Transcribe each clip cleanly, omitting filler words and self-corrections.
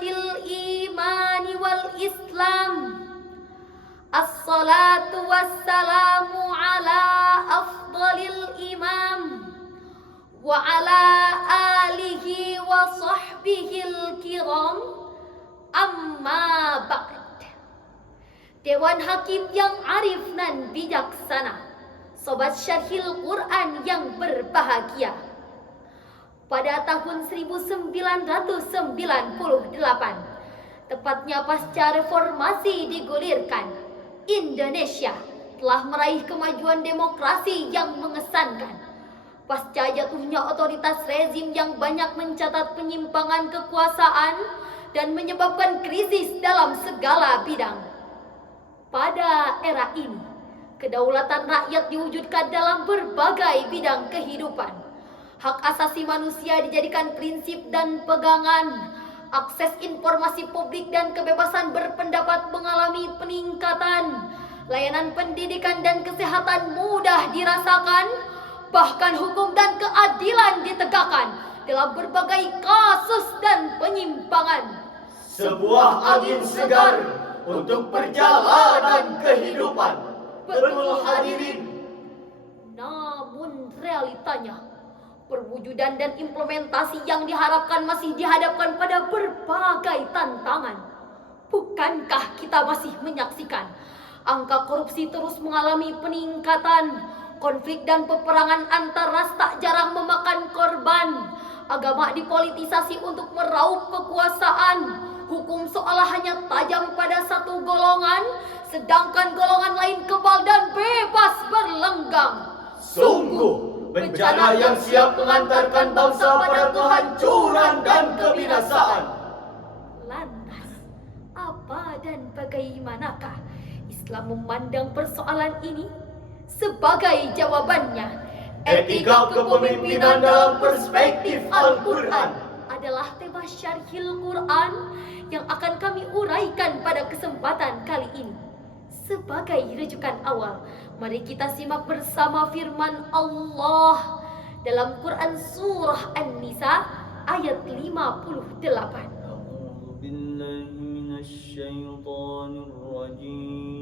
ni'matil imani wal islam. Assalatu wassalamu ala afdalil imam wa ala alihi wa sahbihil kiram, amma ba'd. Dewan Hakim yang arif dan bijaksana, Sobat Syarhil Quran yang berbahagia. Pada tahun 1998, tepatnya pasca reformasi digulirkan, Indonesia telah meraih kemajuan demokrasi yang mengesankan. Pasca jatuhnya otoritas rezim yang banyak mencatat penyimpangan kekuasaan dan menyebabkan krisis dalam segala bidang. Pada era ini, kedaulatan rakyat diwujudkan dalam berbagai bidang kehidupan. Hak asasi manusia dijadikan prinsip dan pegangan. Akses informasi publik dan kebebasan berpendapat mengalami peningkatan. Layanan pendidikan dan kesehatan mudah dirasakan. Bahkan hukum dan keadilan ditegakkan dalam berbagai kasus dan penyimpangan. Sebuah angin segar untuk perjalanan kehidupan. Betul hadirin. Namun realitanya, perwujudan dan implementasi yang diharapkan masih dihadapkan pada berbagai tantangan. Bukankah kita masih menyaksikan angka korupsi terus mengalami peningkatan? Konflik dan peperangan antar ras tak jarang memakan korban. Agama dipolitisasi untuk meraup kekuasaan. Hukum seolah hanya tajam pada satu golongan, sedangkan golongan lain kebal dan bebas berlenggang. Sungguh bencana yang siap mengantarkan bangsa pada kehancuran dan kebinasaan. Lantas, apa dan bagaimanakah Islam memandang persoalan ini? Sebagai jawabannya, Etika kepemimpinan dalam perspektif Al-Quran adalah tema Syarhil Quran yang akan kami uraikan pada kesempatan kali ini. Sebagai rujukan awal, mari kita simak bersama firman Allah dalam Quran Surah An-Nisa ayat 58. A'udzu billahi minasy syaithanir rajim.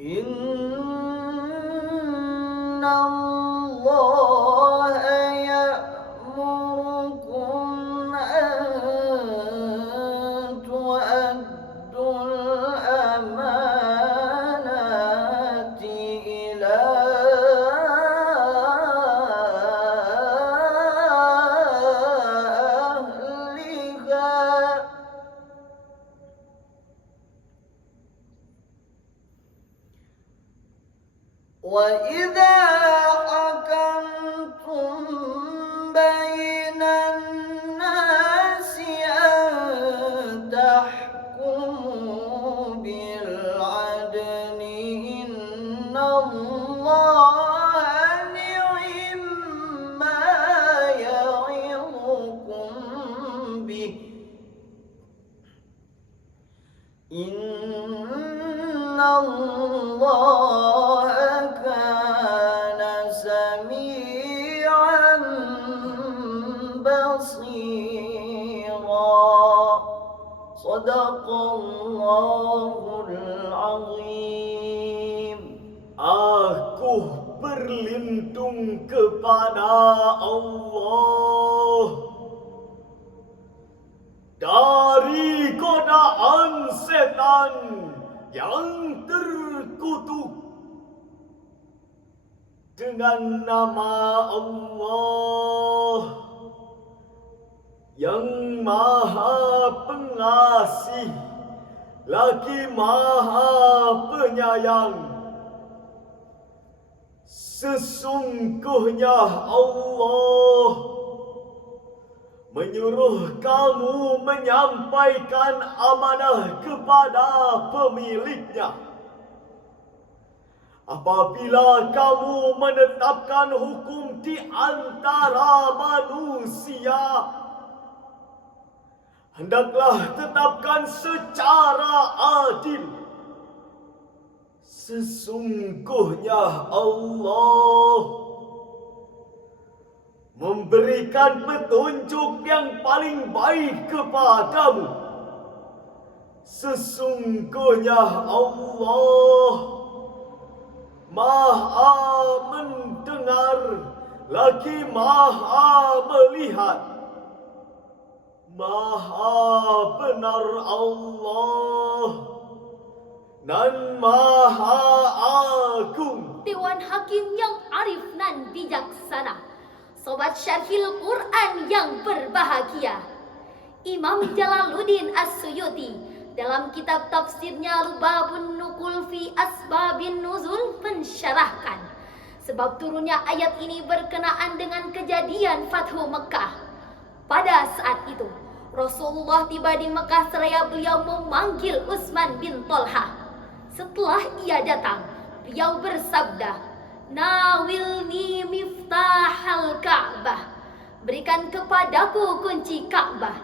Innallaha ya'murukum an tu'addul amanati ila ahliha wa idza hakamtum bainan nasi an tahkumu bil adli innallaha ni'ma ya'idukum bih innallaha kana sami'an basira. Sadaqallahul azim. Aku berlindung kepada Allah dari godaan setan yang terkutuk. Dengan nama Allah yang Maha Pengasih lagi Maha Penyayang. Sesungguhnya Allah menyuruh kamu menyampaikan amanah kepada pemiliknya. Apabila kamu menetapkan hukum di antara manusia, hendaklah tetapkan secara adil. Sesungguhnya Allah memberikan petunjuk yang paling baik kepadamu. Sesungguhnya Allah Maha mendengar lagi Maha melihat. Maha benar Allah dan Maha agung. Dewan Hakim yang arif nan bijaksana, Sobat Syarhil Quran yang berbahagia, Imam Jalaluddin As-Suyuti dalam kitab tafsirnya Lubabun Nukul fi Asbabin Nuzul mensyarahkan sebab turunnya ayat ini berkenaan dengan kejadian Fathu Mekah. Pada saat itu Rasulullah tiba di Mekah seraya beliau memanggil Utsman bin Tolhah. Setelah ia datang, beliau bersabda, "Nawilni miftahal Ka'bah." Berikan kepadaku kunci Ka'bah.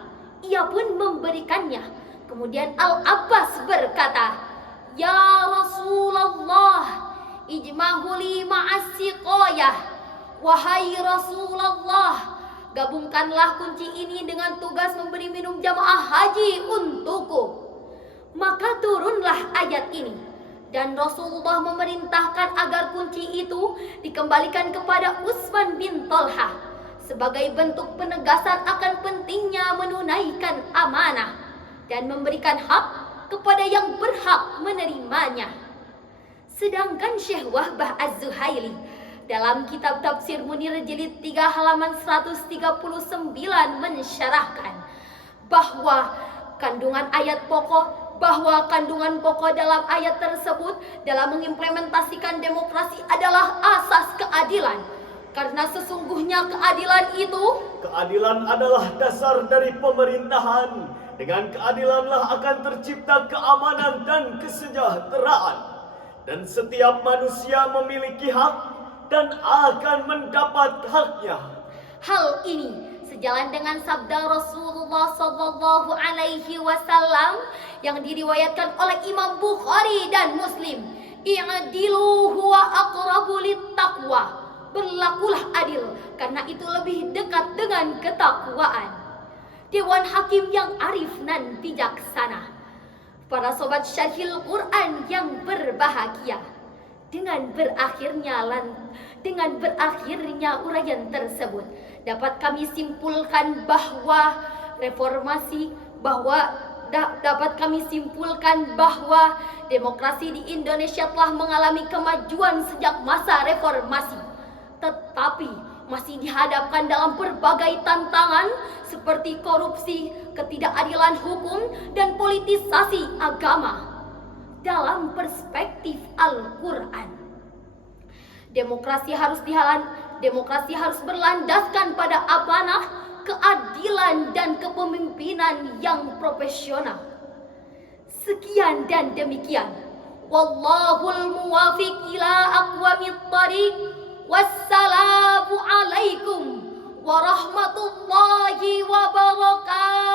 Ia pun memberikannya. Kemudian Al-Abbas berkata, "Ya Rasulullah, ijmahuli ma'as-siqayah." Wahai Rasulullah, gabungkanlah kunci ini dengan tugas memberi minum jamaah haji untukku. Maka turunlah ayat ini. Dan Rasulullah memerintahkan agar kunci itu dikembalikan kepada Utsman bin Tolhah sebagai bentuk penegasan akan pentingnya menunaikan amanah dan memberikan hak kepada yang berhak menerimanya. Sedangkan Syekh Wahbah Az-Zuhaili dalam kitab Tafsir Munir jilid 3 halaman 139 mensyarahkan bahwa kandungan pokok dalam ayat tersebut dalam mengimplementasikan demokrasi adalah asas keadilan. Karena sesungguhnya keadilan adalah dasar dari pemerintahan. Dengan keadilanlah akan tercipta keamanan dan kesejahteraan. Dan setiap manusia memiliki hak dan akan mendapat haknya. Hal ini sejalan dengan sabda Rasulullah Sallallahu Alaihi Wasallam yang diriwayatkan oleh Imam Bukhari dan Muslim. I'dilu huwa aqrabu littaqwa. Berlakulah adil, karena itu lebih dekat dengan ketakwaan. Dewan Hakim yang arif nan bijaksana, para sobat Syarhil Quran yang berbahagia, dengan berakhirnya uraian tersebut dapat kami simpulkan bahwa demokrasi di Indonesia telah mengalami kemajuan sejak masa reformasi, tetapi masih dihadapkan dalam berbagai tantangan seperti korupsi, ketidakadilan hukum, dan politisasi agama. Dalam perspektif Al-Quran, demokrasi harus berlandaskan pada amanah, keadilan, dan kepemimpinan yang profesional. Sekian dan demikian. Wallahul muwafiq ila aqwamit thariq. Wassalamu alaikum warahmatullahi wabarakatuh.